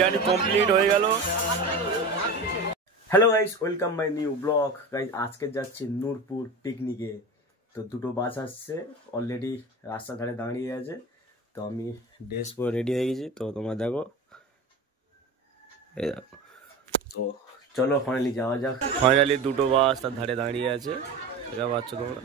Biryani complete হয়ে গেল। Hello guys, welcome my new blog. Guys আজকে যাচ্ছি নূরপুর পিকনিকে। তো দুটো বাস আসছে, অলরেডি রাস্তার ধারে দাঁড়িয়ে আছে। তো আমি ড্রেস পরে রেডি হয়ে গেছি, তো তোমরা দেখো। এই দেখো, তো চলো ফাইনালি যাওয়া যাক। ফাইনালি দুটো বাস তার ধারে দাঁড়িয়ে আছে, এটা পাচ্ছ তোমরা।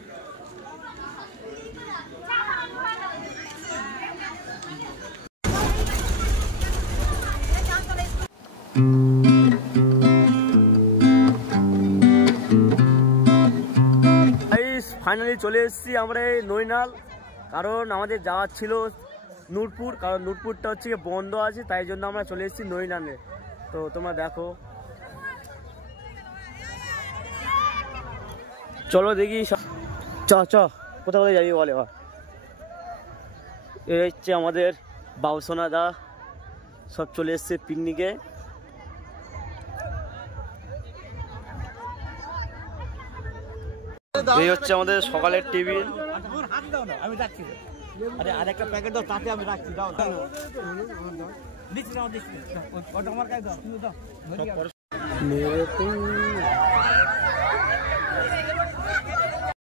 ফাইনালি চলে এসেছি আমরা এই নৈনাল, কারণ আমাদের যাওয়ার ছিল নূরপুর, কারণ নূরপুরটা হচ্ছে বন্ধ আছে, তাই জন্য আমরা চলে এসেছি নৈনালে। তো তোমরা দেখো, চলো দেখি কোথায় কোথায় যাবি বলে। এই হচ্ছে আমাদের বাবুসোনা দা, সব চলে এসছে পিকনিকে। এই হচ্ছে আমাদের সকালের টেবিল। আমি যাচ্ছি, আরে আরেকটা প্যাকেট দাও, তাতে আমি রাখছি। দাও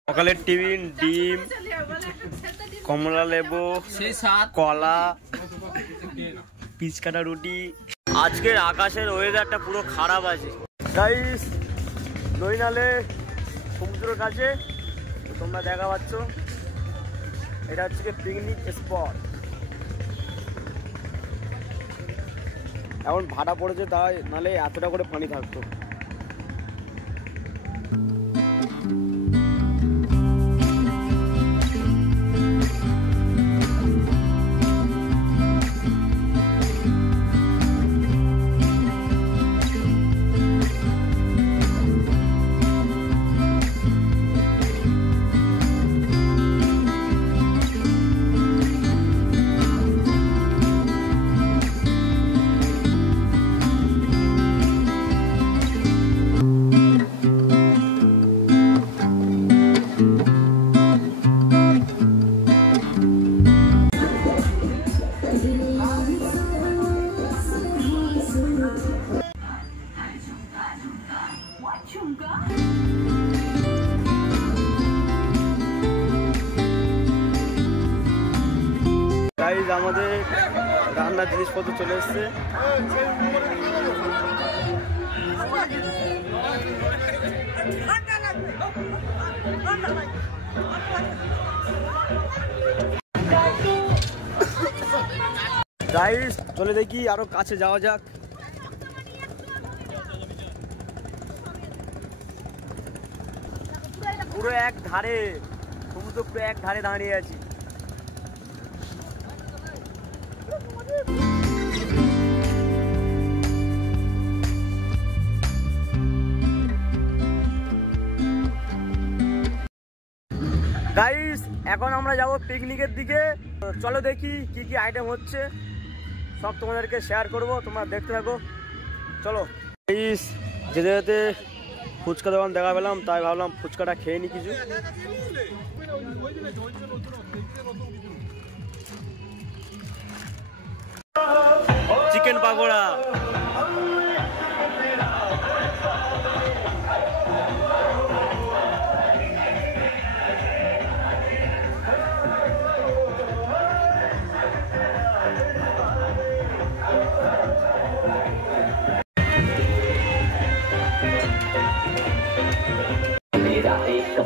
সকালের টিফিন ডিম, কমলা লেবু, কলা, পিচ কাটা রুটি। আজকের আকাশের ওয়েদারটা পুরো খারাপ আছে গাইস। নৈনালে সমুদ্রের কাছে তোমরা দেখা পাচ্ছ, এটা হচ্ছে পিকনিক স্পট। এখন ভাড়া পড়েছে, তাই নালে এতটা করে পানি থাকতো। গাইস আমাদের রান্নার জিনিসপত্র চলে এসছে। গাইস চলে দেখি আরো কাছে যাওয়া যাক। পুরো এক ধারে সমুদ্র, পুরো এক ধারে দাঁড়িয়ে আছি। গাইস এখন আমরা যাব পিকনিকের দিকে। চলো দেখি কি কি আইটেম হচ্ছে, সব তোমাদেরকে শেয়ার করব, তোমরা দেখতে থাকো। চলো গাইস, যেতে যেতে ফুচকা দোকান দেখা পেলাম, তাই ভাবলাম ফুচকাটা খেয়ে নি কিছু। চিকেন পাকোড়া,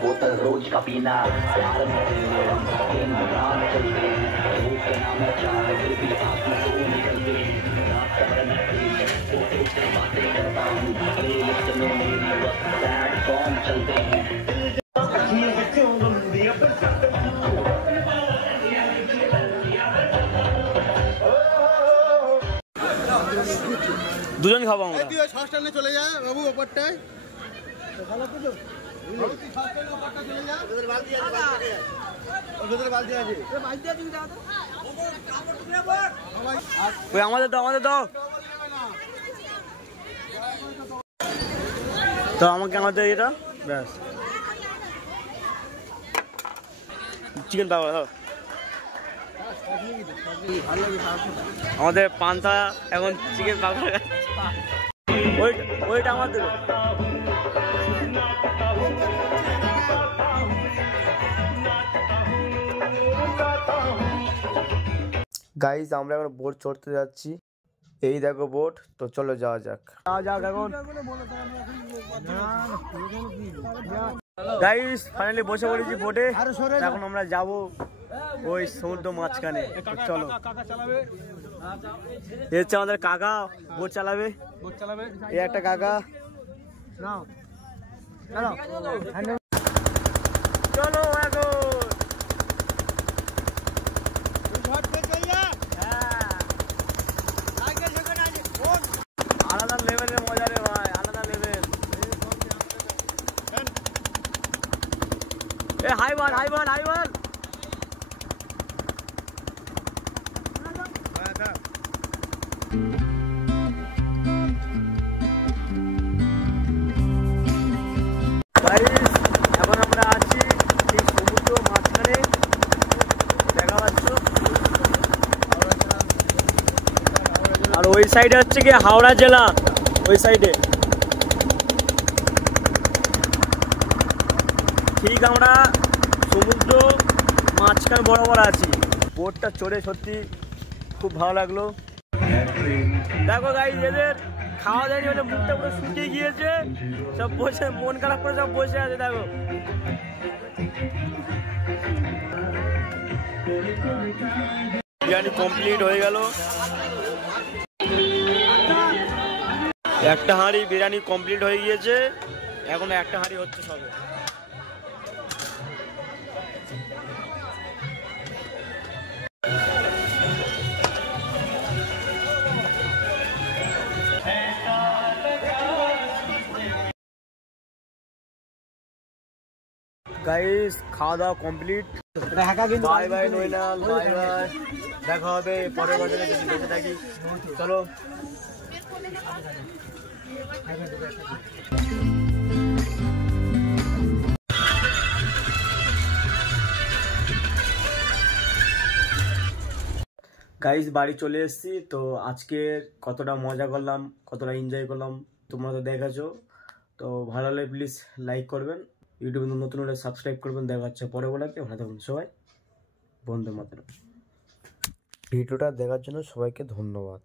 बोतल रोज का पीना प्यार में रात चलते धूप के नाम है चार फिर भी आंसू तो निकलते रात भर मैं फोटो से बातें करता हूँ प्लेलिस्ट में मेरी बस सैड सॉन्ग चलते हैं। দুজন খাবো আমরা। চলে যায় বাবু ওপরটায়। আমাদের দাও, আমাদের দাও। তো আমাকে আমাদের এটা ব্যাস চিকেন পাকোড়া দাও। আমাদের পান্তা এখন চিকেন পাকড়া ওইটা আমার দেবে। গাইজ আমরা এখন বোট চড়তে যাচ্ছি, এই দেখো বোট, তো চলো যাওয়া যাক। এখন গাইজ ফাইনালি বসে পড়েছি বোটে, এখন আমরা যাব ওই সমুদ্র মাঝখানে। চলো, এই হচ্ছে আমাদের কাকা, বোট চালাবে। এই একটা কাকা, চলো এখন। আলাদা লেভেলের মজা রে ভাই, আলাদা লেভেল। এ হাই বল, হাই বল, হাই বল। এখন আমরা আছি এই সমুদ্র মাঝখানে, দেখা পাচ্ছ। আর ওই সাইডে হচ্ছে কি হাওড়া জেলা, ওই সাইডে। ঠিক আমরা সমুদ্র মাঝখানে বরাবর আছি। বোটটা চড়ে সত্যি খুব ভালো লাগলো। দেখো গাইস, এদের খাওয়া দাওয়া হলে মুখটা পুরো শুকিয়ে গিয়েছে, সব বসে মন খারাপ করে সব বসে আছে। দেখো বিরিয়ানি কমপ্লিট হয়ে গেল, একটা হাঁড়ি বিরিয়ানি কমপ্লিট হয়ে গিয়েছে, এখন একটা হাঁড়ি হচ্ছে সবে। গাইস খাওয়া দাওয়া কমপ্লিট, বাই বাই নৈনাল, বাই বাই, দেখা হবে পরের বছরে যদি বেঁচে থাকি। চলো। গাইস বাড়ি চলে এসেছি, তো আজকে কতটা মজা করলাম, কতটা এনজয় করলাম তোমরা তো দেখেছো। তো ভালো লাগলে প্লিজ লাইক করবেন, ইউটিউবে নতুন হলে সাবস্ক্রাইব করবেন। দেখা হচ্ছে পরে বলাকে, ভালো থাকুন সবাই, বন্দে মাতরম। ভিডিওটা দেখার জন্য সবাইকে ধন্যবাদ।